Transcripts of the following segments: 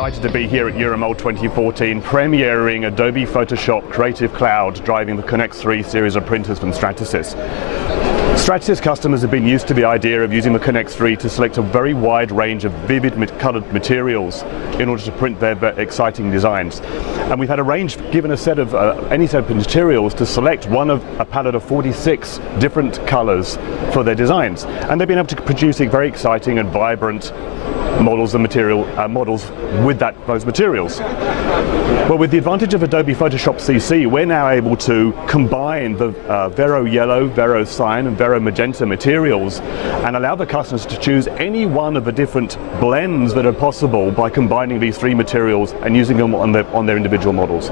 excited to be here at Euromold 2014, premiering Adobe Photoshop Creative Cloud, driving the Connect 3 series of printers from Stratasys. Stratasys customers have been used to the idea of using the Connect 3 to select a very wide range of vivid coloured materials in order to print their exciting designs. And we've had a range, given a set of any set of materials, to select one of a palette of 46 different colours for their designs. And they've been able to produce very exciting and vibrant models and models with those materials. Well, with the advantage of Adobe Photoshop CC, we're now able to combine the Vero Yellow, Vero Cyan and Vero Magenta materials and allow the customers to choose any one of the different blends that are possible by combining these three materials and using them on their individual models.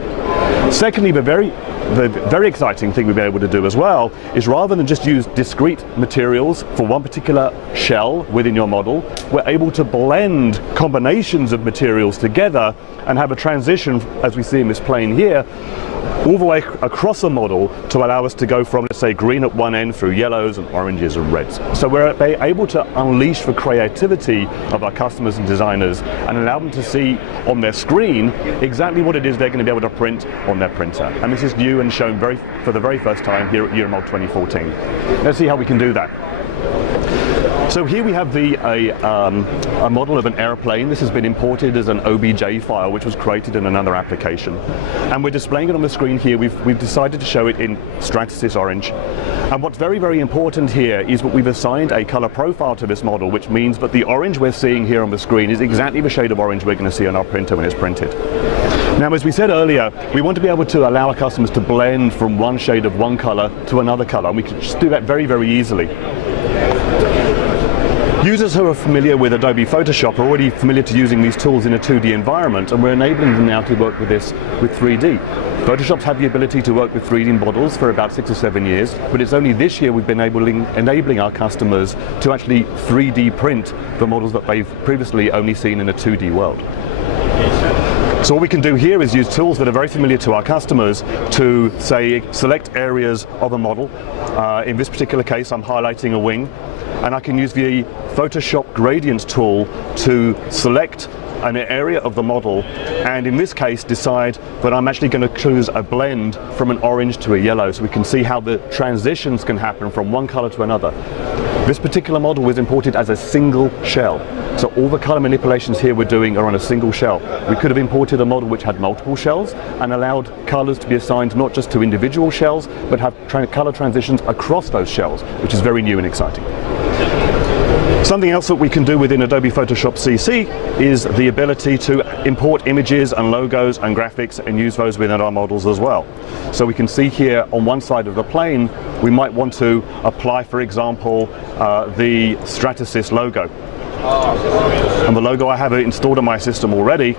Secondly, the very exciting thing we've been able to do as well is, rather than just use discrete materials for one particular shell within your model, we're able to blend combinations of materials together and have a transition, as we see in this plane here, all the way across a model to allow us to go from, let's say, green at one end through yellows and oranges and reds. So we're able to unleash the creativity of our customers and designers and allow them to see on their screen exactly what it is they're going to be able to print on their printer. And this is new and shown for the very first time here at Euromold 2014. Let's see how we can do that. So here we have a model of an airplane. This has been imported as an OBJ file, which was created in another application. And we're displaying it on the screen here. We've decided to show it in Stratasys Orange. And what's very, very important here is that we've assigned a color profile to this model, which means that the orange we're seeing here on the screen is exactly the shade of orange we're going to see on our printer when it's printed. Now, as we said earlier, we want to be able to allow our customers to blend from one shade of one color to another color, and we can just do that very, very easily. Users who are familiar with Adobe Photoshop are already familiar to using these tools in a 2D environment, and we're enabling them now to work with this with 3D. Photoshop's had the ability to work with 3D models for about 6 or 7 years, but it's only this year we've been enabling our customers to actually 3D print the models that they've previously only seen in a 2D world. So what we can do here is use tools that are very familiar to our customers to, say, select areas of a model. In this particular case, I'm highlighting a wing, and I can use the Photoshop Gradients tool to select an area of the model, and in this case decide that I'm actually going to choose a blend from an orange to a yellow, so we can see how the transitions can happen from one color to another. This particular model was imported as a single shell, so all the color manipulations here we're doing are on a single shell. We could have imported a model which had multiple shells and allowed colors to be assigned not just to individual shells, but have color transitions across those shells, which is very new and exciting. Something else that we can do within Adobe Photoshop CC is the ability to import images and logos and graphics and use those within our models as well. So we can see here on one side of the plane, we might want to apply, for example, the Stratasys logo. And the logo I have installed on my system already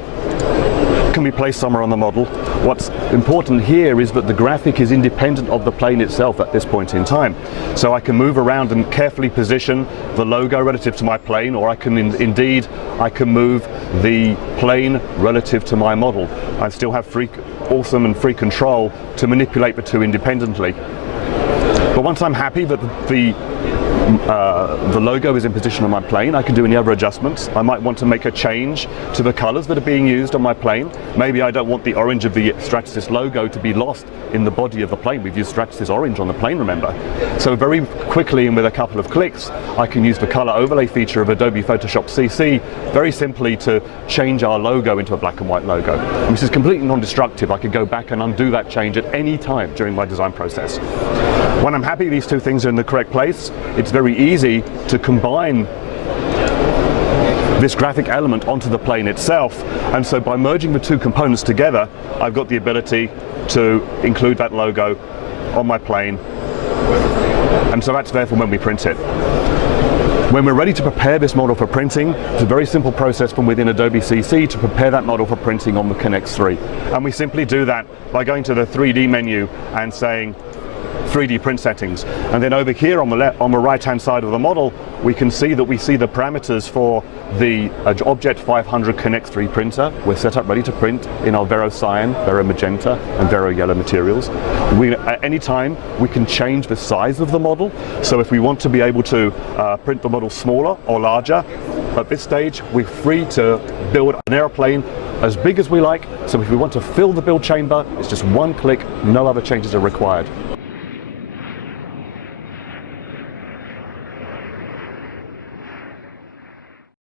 can be placed somewhere on the model. What's important here is that the graphic is independent of the plane itself at this point in time. So I can move around and carefully position the logo relative to my plane, or I can I can move the plane relative to my model. I still have awesome and free control to manipulate the two independently. But once I'm happy that the logo is in position on my plane, I can do any other adjustments. I might want to make a change to the colors that are being used on my plane. Maybe I don't want the orange of the Stratasys logo to be lost in the body of the plane. We've used Stratasys orange on the plane, remember. So very quickly and with a couple of clicks, I can use the color overlay feature of Adobe Photoshop CC very simply to change our logo into a black and white logo. And this is completely non-destructive. I could go back and undo that change at any time during my design process. When I'm happy these two things are in the correct place, it's very easy to combine this graphic element onto the plane itself, and so by merging the two components together, I've got the ability to include that logo on my plane, and so that's there for when we print it. When we're ready to prepare this model for printing, it's a very simple process from within Adobe CC to prepare that model for printing on the Connect 3. And we simply do that by going to the 3D menu and saying 3D print settings, and then over here on the right hand side of the model we can see that we see the parameters for the Object 500 Connect 3 printer. We're set up ready to print in our Vero Cyan, Vero Magenta and Vero Yellow materials. At any time we can change the size of the model, so if we want to be able to print the model smaller or larger, At this stage, we're free to build an airplane as big as we like, so if we want to fill the build chamber, it's just one click, no other changes are required.